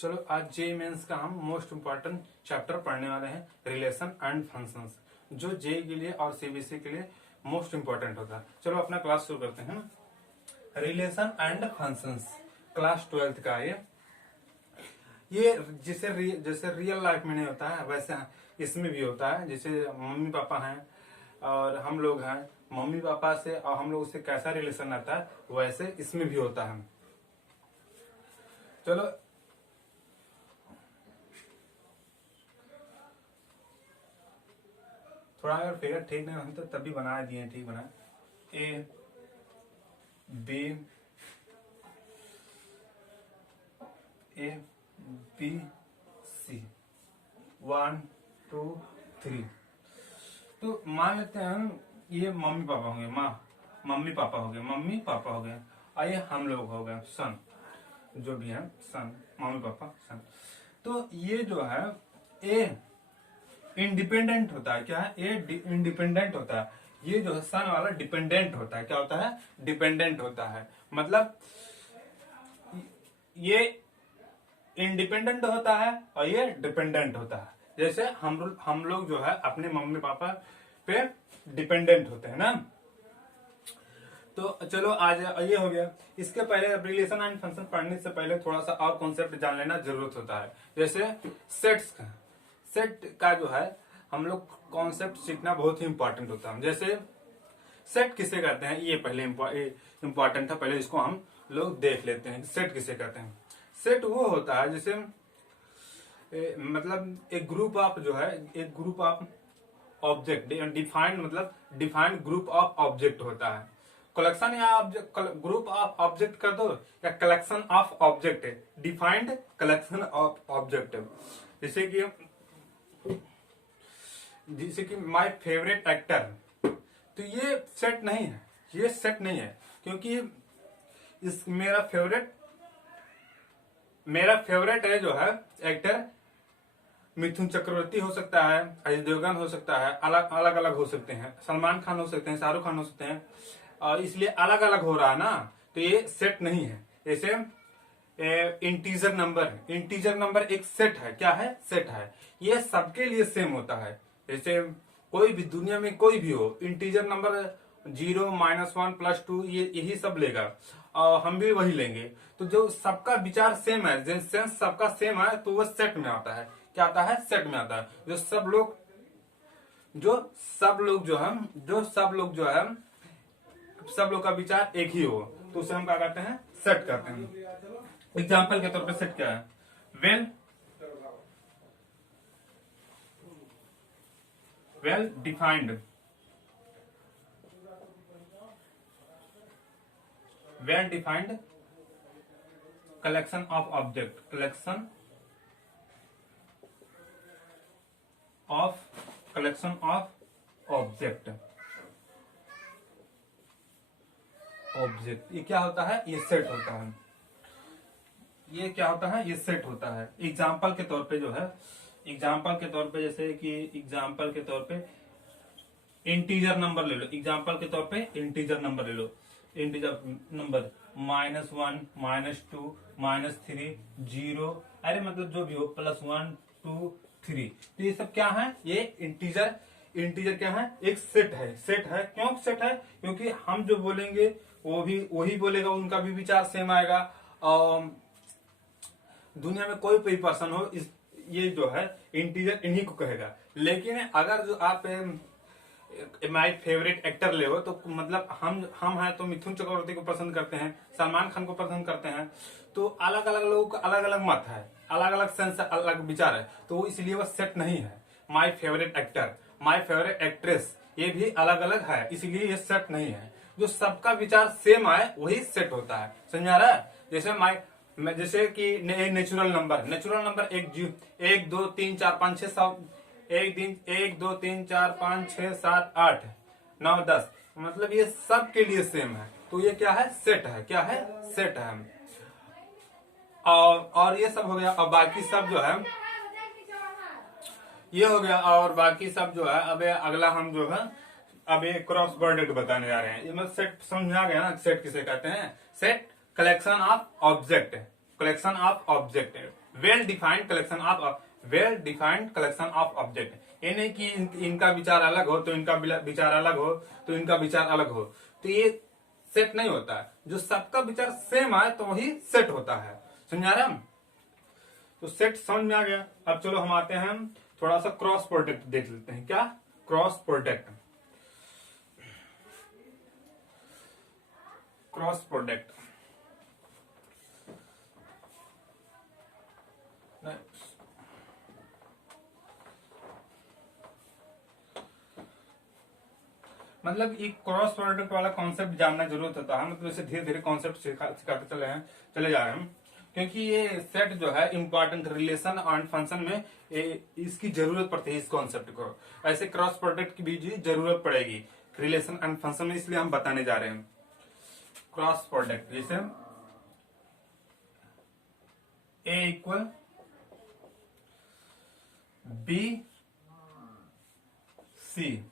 चलो आज जे मेंस का हम मोस्ट इम्पोर्टेंट चैप्टर पढ़ने वाले हैं, रिलेशन एंड फंक्शंस, जो जे के लिए और सीबीएसई के लिए मोस्ट इम्पोर्टेंट होता है। चलो अपना क्लास शुरू करते हैं। Relation and functions class 12th का ये जैसे रियल लाइफ में नहीं होता है वैसे इसमें भी होता है। जैसे मम्मी पापा हैं और हम लोग हैं, मम्मी पापा से और हम लोग से कैसा रिलेशन आता है वैसे इसमें भी होता है। चलो थोड़ा अगर फिगर ठीक नहीं होता तो तभी बना दिए, ठीक बना ए बी सी 1 2 3। तो मान लेते हैं ये मम्मी पापा हो गए, मम्मी पापा हो गए, और ये हम लोग हो गए सन, जो भी है सन, मम्मी पापा सन। तो ये जो है ए इंडिपेंडेंट होता है। क्या है? ए इंडिपेंडेंट होता है। ये जो है सन वाला डिपेंडेंट होता है। क्या होता है? डिपेंडेंट होता है। मतलब ये इंडिपेंडेंट होता है और ये डिपेंडेंट होता है। जैसे हम लोग जो है अपने मम्मी पापा पे डिपेंडेंट होते हैं ना। तो चलो आज ये हो गया। इसके पहले रिलेशन एंड फंक्शन पढ़ने से पहले थोड़ा सा और कॉन्सेप्ट जान लेना जरूरत होता है। जैसे सेट का जो है हम लोग कॉन्सेप्ट सीखना बहुत ही इंपॉर्टेंट होता है। जैसे सेट किसे कहते हैं, ये पहले इंपॉर्टेंट है, पहले इसको हम लोग देख लेते हैं। सेट किसे कहते हैं? सेट वो होता है जैसे मतलब एक ग्रुप ऑफ जो है, एक ग्रुप ऑफ ऑब्जेक्ट, डिफाइंड मतलब डिफाइंड ग्रुप ऑफ ऑब्जेक्ट होता है। कलेक्शन या ग्रुप ऑफ ऑब्जेक्ट कर दो या कलेक्शन ऑफ ऑब्जेक्ट है, डिफाइंड कलेक्शन ऑफ ऑब्जेक्ट। जैसे कि माय फेवरेट एक्टर, तो ये सेट नहीं है, ये सेट नहीं है, क्योंकि इस मेरा फेवरेट है जो है एक्टर मिथुन चक्रवर्ती हो सकता है, अजय देवगन हो सकता है, अलग अलग हो सकते हैं, सलमान खान हो सकते हैं, शाहरुख खान हो सकते हैं, और इसलिए अलग अलग हो रहा है ना, तो ये सेट नहीं है। जैसे इंटीजर नंबर एक सेट है। क्या है? सेट है। ये सबके लिए सेम होता है। जैसे कोई भी दुनिया में कोई भी हो, इंटीजर नंबर 0 -1 +2 यही सब लेगा और हम भी वही लेंगे। तो जो सबका विचार सेम है, सेंस सबका सेम है, तो वो सेट में आता है। क्या आता है? सेट में आता है। जो सब लोग सब लोग का विचार एक ही हो, तो उसे हम क्या कहते हैं? सेट कहते हैं। एग्जाम्पल के तौर पे सेट क्या है? Well defined collection of object, ये क्या होता है? ये सेट होता है। ये क्या होता है? ये सेट होता है। एग्जाम्पल के तौर पे जो है, जैसे कि एग्जाम्पल के तौर पे इंटीजर नंबर ले लो। इंटीजर नंबर -1 -2 -3 0, अरे मतलब जो भी हो, +1 2 3, तो ये सब क्या है? ये इंटीजर क्या है? एक सेट है। क्यों सेट है? क्योंकि हम जो बोलेंगे वो भी वही बोलेगा, उनका भी विचार सेम आएगा। और दुनिया में कोई भी पर्सन हो, ये जो है इंटीजर इन्हीं को कहेगा। लेकिन अगर जो आप माय फेवरेट एक्टर ले हो, तो मतलब हम हैं तो मिथुन चक्रवर्ती को पसंद करते हैं, सलमान खान को पसंद करते हैं, तो अलग अलग लोगों का अलग अलग मत है, अलग अलग सेंस, अलग विचार है, तो इसलिए वो सेट नहीं है। My favourite actor, my favourite actress, ये भी अलग अलग है, इसलिए ये सेट नहीं है। जो सबका विचार सेम आए वही सेट होता है। समझ आ रहा है? जैसे कि नेचुरल नंबर 1 2 3 4 5 6 7, 1 2 3 4 5 6 7 8 9 10, मतलब ये सब के लिए सेम है, तो ये क्या है? सेट है। क्या है? सेट है। और ये सब हो गया, और बाकी सब जो है ये हो गया, और बाकी सब जो है, अब अगला हम जो है अब ये क्रॉस वर्डेड बताने जा रहे हैं। ये मतलब सेट समझ आ गया ना? सेट किसे कहते हैं? Set collection of object well defined collection of object. ये नहीं कि इनका विचार अलग हो तो इनका विचार अलग हो तो इनका विचार अलग हो, तो ये सेट नहीं होता है। जो सबका विचार सेम आए तो वही सेट होता है। समझा रहे हम? तो सेट समझ में आ गया। अब चलो हम आते हैं थोड़ा सा क्रॉस प्रोडक्ट देख लेते हैं। क्या क्रॉस प्रोडक्ट? क्रॉस प्रोडक्ट मतलब एक क्रॉस प्रोडक्ट वाला कॉन्सेप्ट जानना जरूरत होता है। मतलब इसे धीरे धीरे कॉन्सेप्ट सिखाते चले जा रहे हैं, क्योंकि ये सेट जो है इंपॉर्टेंट रिलेशन एंड फंक्शन में इसकी जरूरत पड़ती है इस कॉन्सेप्ट को। ऐसे क्रॉस प्रोडक्ट की भी जरूरत पड़ेगी रिलेशन एंड फंक्शन में, इसलिए हम बताने जा रहे हैं क्रॉस प्रोडक्ट। जैसे ए इक्वल बी सी,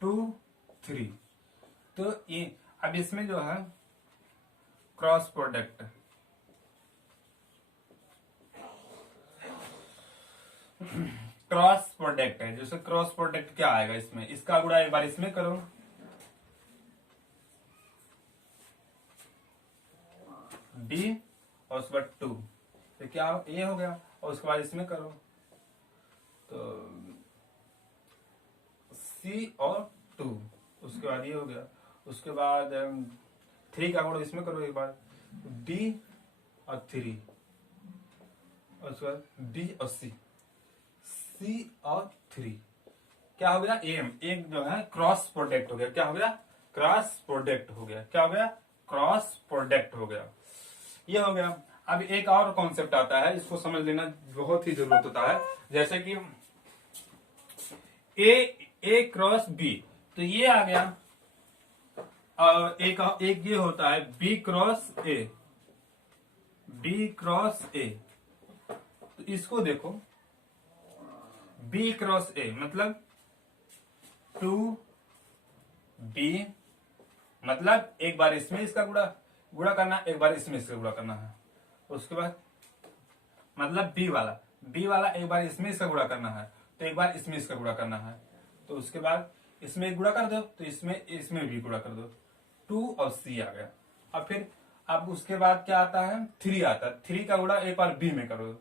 2 3, तो ये अब इसमें जो है क्रॉस प्रोडक्ट है। जैसे क्रॉस प्रोडक्ट क्या आएगा इसमें, इसका गुणा एक बार इसमें करो, बी और उसके बाद 2, तो क्या ये हो गया। और उसके बाद इसमें करो तो सी और 2, उसके बाद ये हो गया। उसके बाद 3 का गुणा इसमें करो एक बार, डी और 3, और उसके बाद बी और सी और 3, क्या हो गया एम। एक जो है क्रॉस प्रोडक्ट हो गया। क्या हो गया? क्रॉस प्रोडक्ट हो गया। क्या हो गया? क्रॉस प्रोडक्ट हो गया। ये हो गया। अब एक और कॉन्सेप्ट आता है, इसको समझ लेना बहुत ही जरूरत होता है। जैसे कि ए क्रॉस बी, तो ये आ गया। और एक ये होता है बी क्रॉस ए, तो इसको देखो, बी क्रॉस ए मतलब 2b, मतलब एक बार इसमें इसका गुणा करना, एक बार इसमें इसका गुणा करना है। उसके बाद मतलब बी वाला एक बार इसमें इसका गुणा करना है, तो एक बार इसमें इसका गुणा करना है। तो उसके बाद इसमें एक गुणा कर दो, तो इसमें भी गुणा कर दो, 2 और सी आ गया। अब फिर अब उसके बाद क्या आता है? 3 आता है। 3 का गुणा एक बार बी में करो,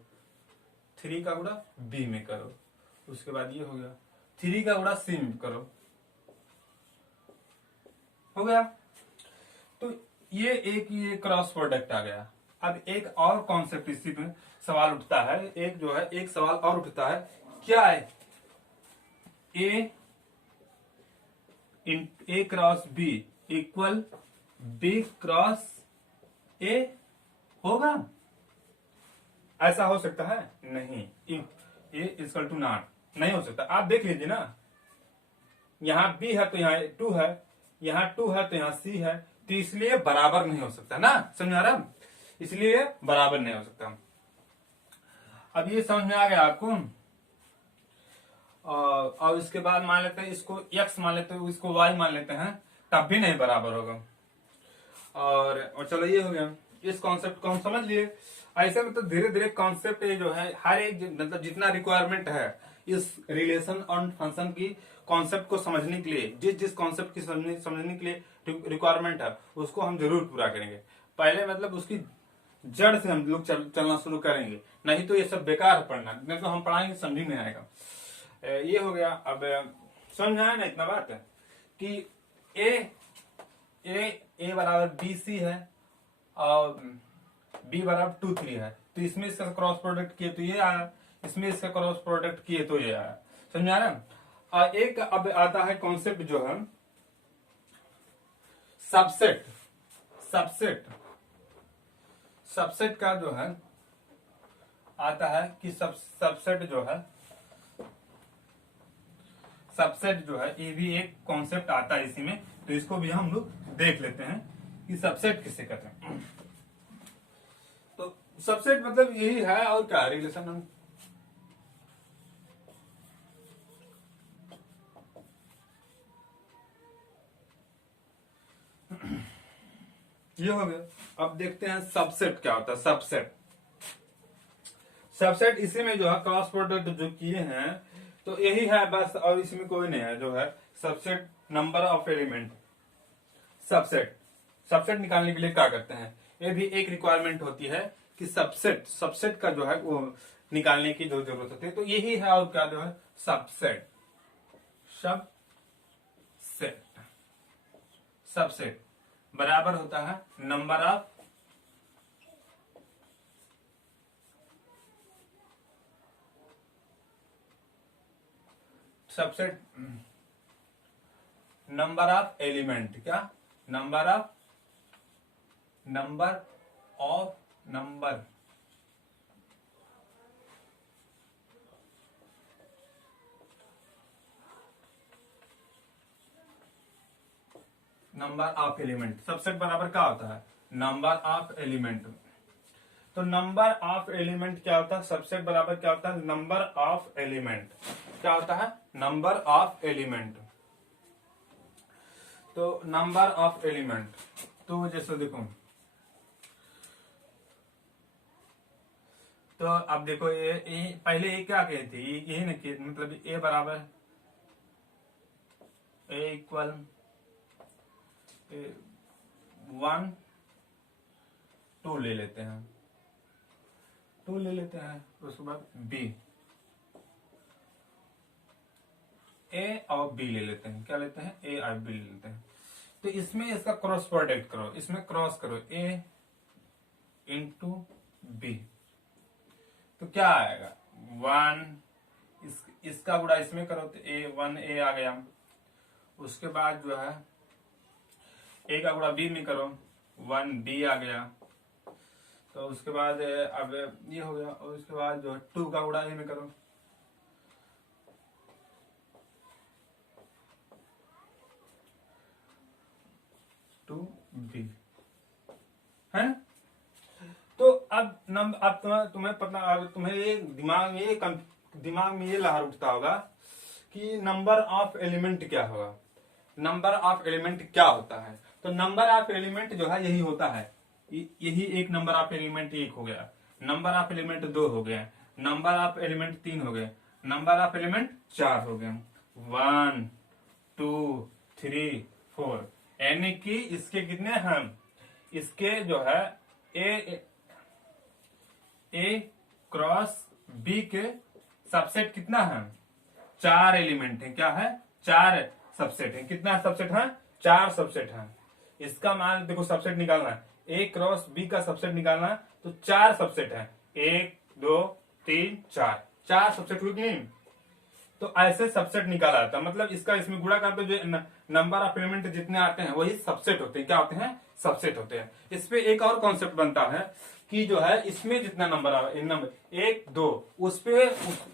3 का गुणा बी में करो। उसके बाद ये हो गया, 3 का गुणा सी में करो, हो गया। तो ये क्रॉस प्रोडक्ट आ गया। अब एक और कॉन्सेप्ट इसी में सवाल उठता है, एक सवाल और उठता है, क्या है A cross B equal B cross A होगा? ऐसा हो सकता है? नहीं, ए इक्वल टू नॉट, नहीं हो सकता। आप देख लीजिए ना, यहाँ बी है तो यहाँ 2 है, यहाँ 2 है तो यहाँ सी है, तो इसलिए बराबर नहीं हो सकता ना। समझ आ रहा? इसलिए बराबर नहीं हो सकता। अब ये समझ में आ गया आपको। और इसके बाद मान लेते हैं इसको x मान लेते हैं, इसको y मान लेते हैं, तब भी नहीं बराबर होगा। और चलो ये हो गया, इस कॉन्सेप्ट को हम समझ लिए। ऐसे मतलब धीरे धीरे कॉन्सेप्ट ये जो है हर एक मतलब जितना रिक्वायरमेंट है इस रिलेशन और फंक्शन की कॉन्सेप्ट को समझने के लिए, जिस कॉन्सेप्ट की समझने के लिए रिक्वायरमेंट है उसको हम जरूर पूरा करेंगे। पहले मतलब उसकी जड़ से हम लोग चलना शुरू करेंगे, नहीं तो ये सब बेकार पढ़ना, नहीं तो हम पढ़ाएंगे समझ नहीं आएगा। ये हो गया। अब समझ आया ना इतना बात कि ए बराबर बी सी है और बी बराबर 2 3 है, तो इसमें इसका क्रॉस प्रोडक्ट किए तो ये आया, इसमें इसका क्रॉस प्रोडक्ट किए तो ये आया। समझ आ रहा? एक अब आता है कॉन्सेप्ट जो है सबसेट। सबसेट का जो है आता है कि सबसेट जो है ये भी एक कॉन्सेप्ट आता है इसी में, तो इसको भी हम लोग देख लेते हैं कि सबसेट किसे कहते हैं। तो सबसेट मतलब यही है, और क्या रिलेशन हम ये हो गया। अब देखते हैं सबसेट क्या होता है। सबसेट, सबसेट इसी में जो है क्रॉस प्रोडक्ट जो किए हैं तो यही है बस, और इसमें कोई नहीं है जो है subset number of element. Subset, subset निकालने के लिए क्या करते हैं, ये भी एक रिक्वायरमेंट होती है कि सबसेट, सबसेट का जो है वो निकालने की जो जरूरत होती है, तो यही है। और क्या जो है सबसेट, सबसेट, सबसेट बराबर होता है number of subset, number of element, क्या number of, number of, number number of element. Subset बराबर क्या होता है नंबर ऑफ एलिमेंट। तो नंबर ऑफ एलिमेंट क्या होता है, सबसेट बराबर क्या होता है नंबर ऑफ एलिमेंट। क्या होता है नंबर ऑफ एलिमेंट। तो नंबर ऑफ एलिमेंट, तो जैसे देखो, तो अब देखो ये पहले ये क्या कहती थी, यही ना कि मतलब ए बराबर ए इक्वल 1 2 ले लेते हैं, 2 ले लेते हैं, उसके बाद बी, ए और बी ले लेते हैं। क्या लेते हैं ए और बी ले लेते हैं। तो इसमें इसका क्रॉस प्रोडक्ट करो, इसमें क्रॉस करो ए इंटू बी, तो क्या आएगा 1, इसका गुणा इसमें करो तो ए 1 ए आ गया। उसके बाद जो है ए का गुणा बी में करो 1 बी आ गया। तो उसके बाद अब ये हो गया, और उसके बाद जो है 2 का गुणा ए में करो, बी है ना। तो अब तुम्हें पता, अब तुम्हें ये दिमाग में ये लहर उठता होगा कि नंबर ऑफ एलिमेंट क्या होगा, नंबर ऑफ एलिमेंट क्या होता है। तो नंबर ऑफ एलिमेंट जो है यही होता है, यही एक नंबर ऑफ एलिमेंट 1 हो गया, नंबर ऑफ एलिमेंट 2 हो गया, नंबर ऑफ एलिमेंट 3 हो गया, नंबर ऑफ एलिमेंट 4 हो गया, 1 2 3 4, यानी कि इसके कितने हम, इसके जो है ए क्रॉस बी के सबसेट कितना है 4 एलिमेंट है। क्या है 4 सबसेट है। कितना सबसेट है 4 सबसेट है। इसका मान देखो सबसेट निकालना है, ए क्रॉस बी का सबसेट निकालना है, तो 4 सबसेट है, 1 2 3 4, 4 सबसेट हुई कि नहीं। तो ऐसे सबसेट निकाला जाता है, मतलब इसका इसमें गुणा करते जो नंबर ऑफ एलिमेंट जितने आते हैं वही सबसेट होते हैं। क्या होते हैं सबसेट होते हैं। इस पे एक और कॉन्सेप्ट बनता है कि जो है इसमें जितना नंबर आवे, नंबर 1 2, उस पे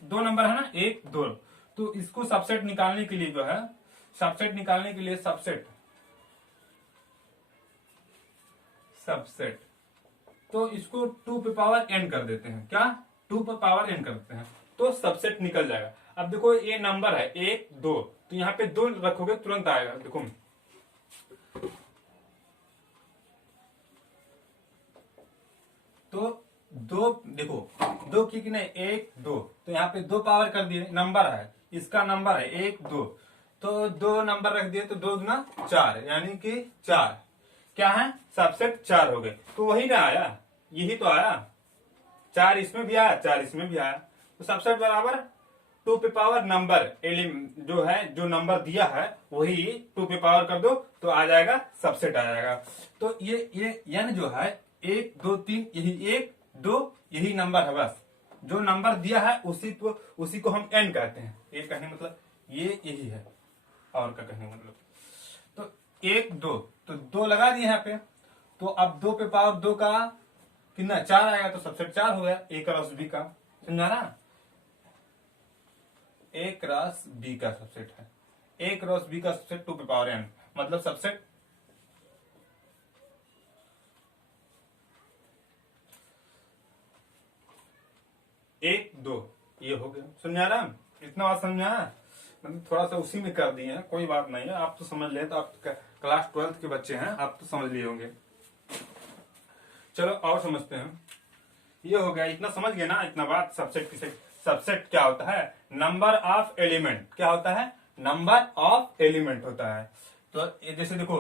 2 नंबर है ना 1 2, तो इसको सबसेट निकालने के लिए जो है, सबसेट निकालने के लिए सबसेट तो इसको 2 पे पावर n कर देते हैं। क्या 2 पे पावर n कर देते हैं तो सबसेट निकल जाएगा। अब देखो ये नंबर है 1 2, तो यहाँ पे 2 रखोगे तुरंत आएगा। देखो तो 2, देखो 2 की नहीं 1 2, तो यहाँ पे 2 पावर कर दिए, नंबर है इसका, नंबर है 1 2, तो 2 नंबर रख दिए, तो 2 गुना 4 यानी कि 4 क्या है सबसेट 4 हो गए। तो वही ना आया, यही तो आया, 4 इसमें भी आया 4 इसमें भी आया। तो सबसेट बराबर 2 पे पावर नंबर जो है, जो नंबर दिया है वही 2 पे पावर कर दो तो आ जाएगा सबसेट आ जाएगा। तो ये n जो है 1 2 3, यही 1 2 यही नंबर है, बस जो नंबर दिया है उसी को हम n कहते हैं। ये कहने मतलब ये यही है, और का कहने मतलब तो 1 2, तो 2 लगा दिए यहाँ पे, तो अब 2 पे पावर 2 का कितना 4 आएगा, तो सबसेट 4 हो गया ए क्रॉस बी का। समझा ना, ए क्रॉस बी का सबसेट है, ए क्रॉस बी का सबसेट 2 पे पावर n, मतलब सबसेट 1 2 ये हो गया। समझा ना, इतना बात समझा, मतलब थोड़ा सा उसी में कर दिए हैं, कोई बात नहीं है। आप तो समझ ले, तो आप क्लास 12th के बच्चे हैं, आप तो समझ लिए होंगे। चलो और समझते हैं। ये हो गया, इतना समझ गए ना, इतना बात। सबसेट किसे, सबसेट क्या होता है? Number of element. क्या होता है? नंबर ऑफ एलिमेंट होता है। तो जैसे देखो,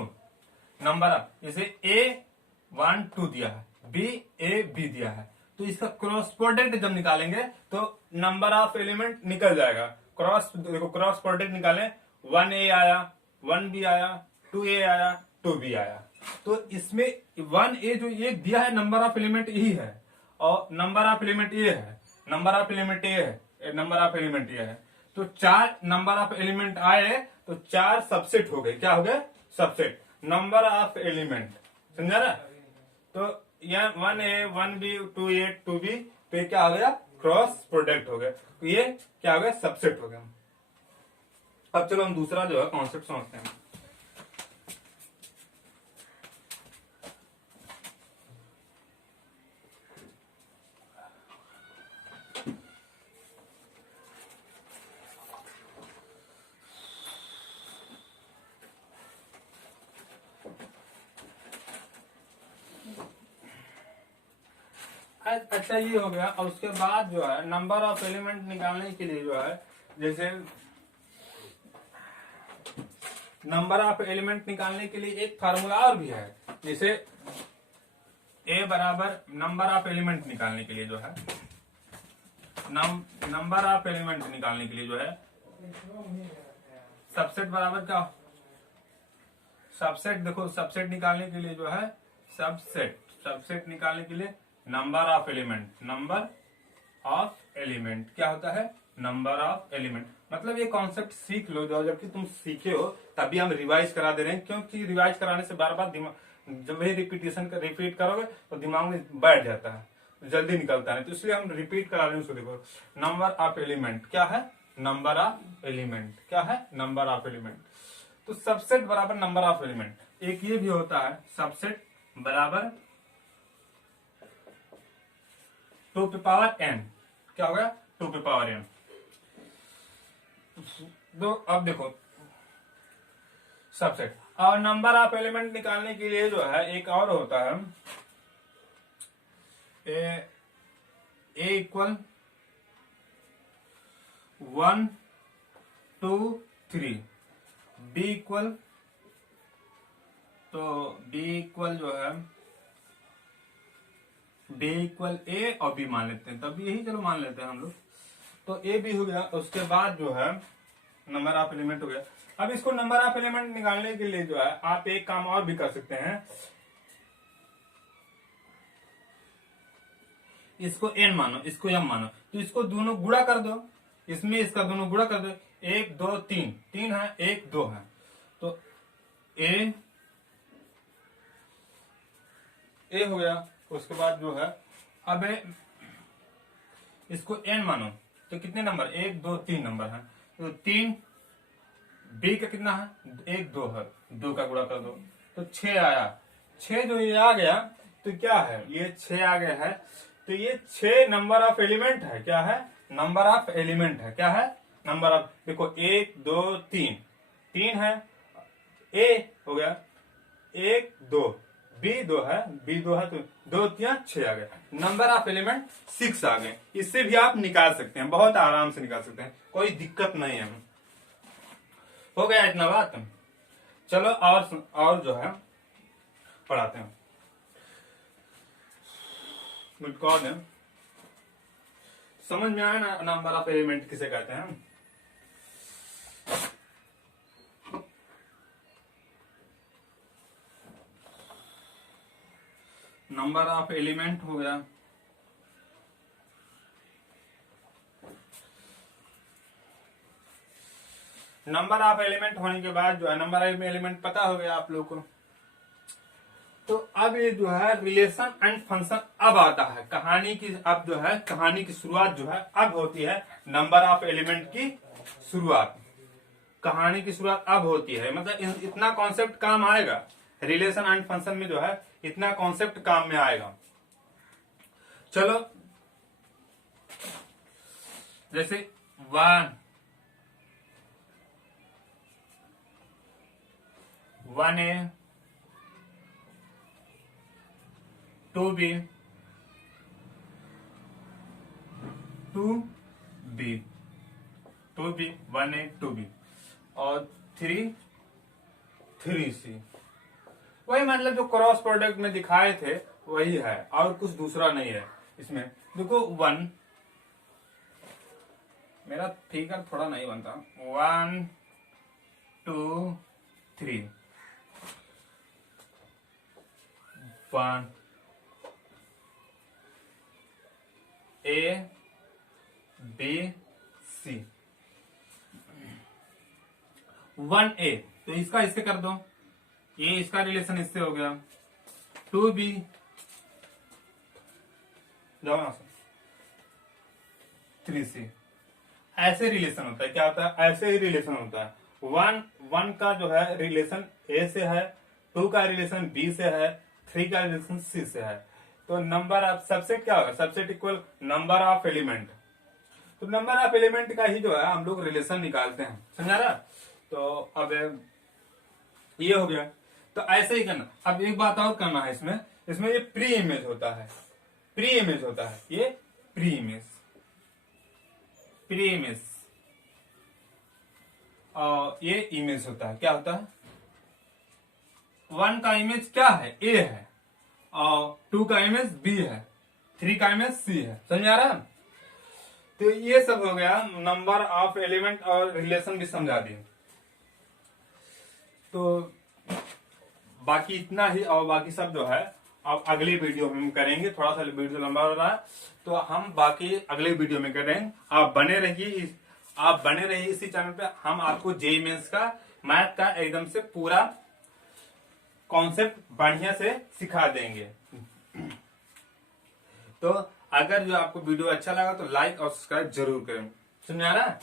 नंबर ऑफ, जैसे A12 दिया है, B दिया है, तो इसका क्रॉस प्रोडक्ट जब निकालेंगे तो नंबर ऑफ एलिमेंट निकल जाएगा। क्रॉस देखो, क्रॉस प्रोडक्ट निकालें, 1A आया, 1B आया, 2A आया, 2B आया। तो इसमें 1A जो ये दिया है, नंबर ऑफ एलिमेंट यही है, और नंबर ऑफ एलिमेंट ये है, नंबर ऑफ एलिमेंट ये है, नंबर ऑफ एलिमेंट ये है। तो 4 नंबर ऑफ एलिमेंट आए तो 4 सबसेट हो गए। क्या हो गए? सबसेट। नंबर ऑफ एलिमेंट, समझा ना? तो यह 1A 1B 2A 2B, तो ये क्या हो गया? क्रॉस प्रोडक्ट हो गया। तो ये क्या हो गया? सबसेट हो गया। अब चलो हम दूसरा जो है कॉन्सेप्ट समझते हैं। अच्छा, ये हो गया। और उसके बाद जो है नंबर ऑफ एलिमेंट निकालने के लिए जो है, जैसे नंबर ऑफ एलिमेंट निकालने के लिए एक फार्मूला और भी है। जैसे ए बराबर नंबर ऑफ एलिमेंट निकालने के लिए जो है, नंबर ऑफ एलिमेंट निकालने के लिए जो है, सबसेट बराबर क्या? सबसेट देखो, सबसेट निकालने के लिए जो है, सबसेट निकालने के लिए number of element, number of element क्या होता है? Number of element. मतलब ये कॉन्सेप्ट सीख लो, जबकि तुम सीखे हो तभी हम रिवाइज करा दे रहे हैं, क्योंकि रिवाइज कराने से बार बार दिमाग, जब भी रिपीटेशन रिपीट करोगे तो दिमाग में बैठ जाता है, जल्दी निकलता है। तो इसलिए हम रिपीट करा रहे हैं उसको। देखो, नंबर ऑफ एलिमेंट क्या है? नंबर ऑफ एलिमेंट क्या है? Number of element. तो सबसेट बराबर नंबर ऑफ एलिमेंट। एक ये भी होता है, सबसेट बराबर 2 पे पावर n। क्या होगा? 2 पे पावर n। तो अब देखो, सबसेट और नंबर ऑफ एलिमेंट निकालने के लिए जो है एक और होता है, ए इक्वल 1 2 3, बी इक्वल, तो बी इक्वल जो है, बी इक्वल ए और बी मान लेते हैं, तब यही चलो मान लेते हैं हम लोग। तो ए बी हो गया। उसके बाद जो है नंबर ऑफ एलिमेंट हो गया। अब इसको नंबर ऑफ एलिमेंट निकालने के लिए जो है आप एक काम और भी कर सकते हैं। इसको n मानो, इसको m मानो, तो इसको दोनों गुणा कर दो, इसमें इसका दोनों गुणा कर दो। 1 2 3, 3 है, 1 2 है, तो ए हो गया। उसके बाद जो है, अब इसको n मानो, तो कितने नंबर? 1 2 3 नंबर है, तो 3। बी का कितना है? 1 2 है, 2 का गुणा कर दो, तो 6 आया। 6 जो ये आ गया, तो क्या है? ये 6 आ गया है, तो ये 6 नंबर ऑफ एलिमेंट है। क्या है? नंबर ऑफ एलिमेंट है। क्या है? नंबर ऑफ, देखो 1 2 3, 3 है, ए हो गया 1 2, बी 2 है, बी 2 है, तो 2 3 6 आ गया। नंबर ऑफ एलिमेंट 6 आ गए। इससे भी आप निकाल सकते हैं, बहुत आराम से निकाल सकते हैं, कोई दिक्कत नहीं है। हो गया इतना बात। चलो और जो है पढ़ाते हैं। कौन है? समझ में आया ना नंबर ऑफ एलिमेंट किसे कहते हैं? नंबर ऑफ एलिमेंट हो गया। नंबर ऑफ एलिमेंट होने के बाद जो है, नंबर ऑफ एलिमेंट पता हो गया आप लोग को। तो अब ये जो है रिलेशन एंड फंक्शन अब आता है कहानी की। अब जो है कहानी की शुरुआत जो है अब होती है, नंबर ऑफ एलिमेंट की शुरुआत, कहानी की शुरुआत अब होती है। मतलब इतना कॉन्सेप्ट काम आएगा रिलेशन एंड फंक्शन में, जो है इतना कॉन्सेप्ट काम में आएगा। चलो, जैसे 1 1A 2b 2b 1a 2b और 3c। वही मतलब जो क्रॉस प्रोडक्ट में दिखाए थे वही है और कुछ दूसरा नहीं है इसमें। देखो 1, मेरा फिगर थोड़ा नहीं बनता, 1 2 3 1 A B C 1A, तो इसका इससे कर दो, ये इसका रिलेशन इससे हो गया। 2B जाओ यहां से, 3C। ऐसे रिलेशन होता है, क्या होता है, ऐसे ही रिलेशन होता है। 1 का जो है रिलेशन A से है, 2 का रिलेशन B से है, 3 का रिलेशन C से है। तो नंबर ऑफ सबसेट क्या होगा, subset equal number of element. तो नंबर ऑफ एलिमेंट का ही जो है हम लोग रिलेशन निकालते हैं, समझा रहा। तो अब ये हो गया, तो ऐसे ही करना। अब एक बात और करना है इसमें, इसमें ये प्री इमेज होता है, प्री इमेज होता है, ये प्री इमेज, प्री इमेज और ये इमेज होता है। क्या होता है, 1 का इमेज क्या है, A है, और 2 का इमेज B है, 3 का इमेज C है, समझ आ रहा। तो ये सब हो गया, नंबर ऑफ एलिमेंट और रिलेशन भी समझा दिए। तो बाकी इतना ही, और बाकी सब जो है अब अगली वीडियो में हम करेंगे। थोड़ा सा वीडियो लंबा हो रहा है तो हम बाकी अगले वीडियो में करेंगे। आप बने रहिए, आप बने रहिए इसी चैनल पे। हम आपको जेईई मेंस का मैथ का एकदम से पूरा कॉन्सेप्ट बढ़िया से सिखा देंगे। तो अगर जो आपको वीडियो अच्छा लगा तो लाइक और सब्सक्राइब जरूर करें, समझ आ रहा है।